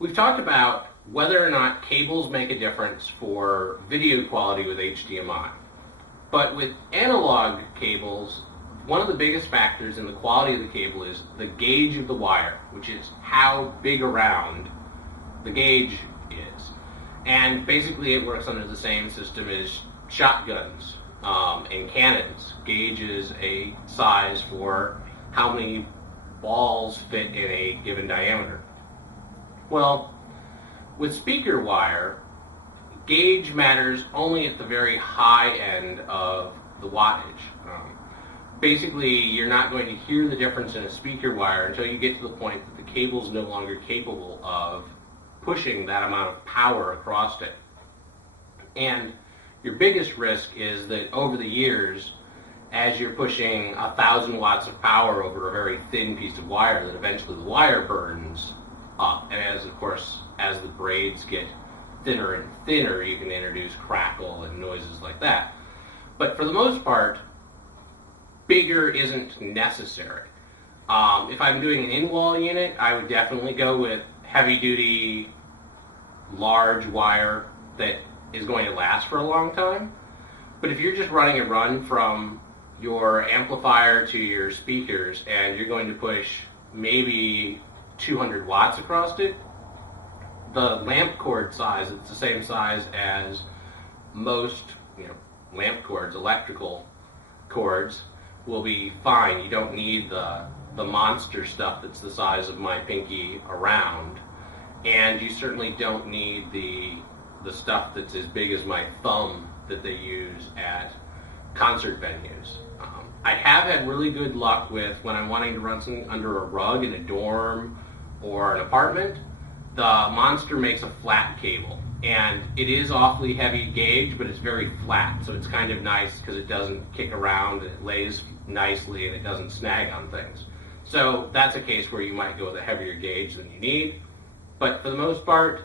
We've talked about whether or not cables make a difference for video quality with HDMI. But with analog cables, one of the biggest factors in the quality of the cable is the gauge of the wire, which is how big around the gauge is. And basically it works under the same system as shotguns and cannons. Gauge is a size for how many balls fit in a given diameter. Well, with speaker wire, gauge matters only at the very high end of the wattage. Basically, you're not going to hear the difference in a speaker wire until you get to the point that the cable is no longer capable of pushing that amount of power across it. And your biggest risk is that over the years, as you're pushing 1,000 watts of power over a very thin piece of wire, that eventually the wire burns up. And as, of course, as the braids get thinner and thinner, you can introduce crackle and noises like that. But for the most part, bigger isn't necessary. If I'm doing an in-wall unit, I would definitely go with heavy-duty, large wire that is going to last for a long time. But if you're just running a run from your amplifier to your speakers and you're going to push maybe 200 watts across it, the lamp cord size, it's the same size as most lamp cords, electrical cords, will be fine. You don't need the monster stuff that's the size of my pinky around, and you certainly don't need the stuff that's as big as my thumb that they use at concert venues. I have had really good luck with when I'm wanting to run something under a rug in a dorm or an apartment. The Monster makes a flat cable, and it is awfully heavy gauge, but it's very flat, so it's kind of nice because it doesn't kick around, and it lays nicely, and it doesn't snag on things. So that's a case where you might go with a heavier gauge than you need, but for the most part,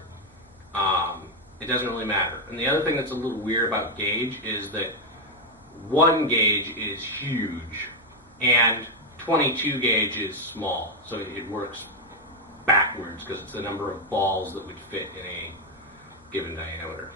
it doesn't really matter. And the other thing that's a little weird about gauge is that 1 gauge is huge, and 22 gauge is small, so it works backwards because it's the number of balls that would fit in a given diameter.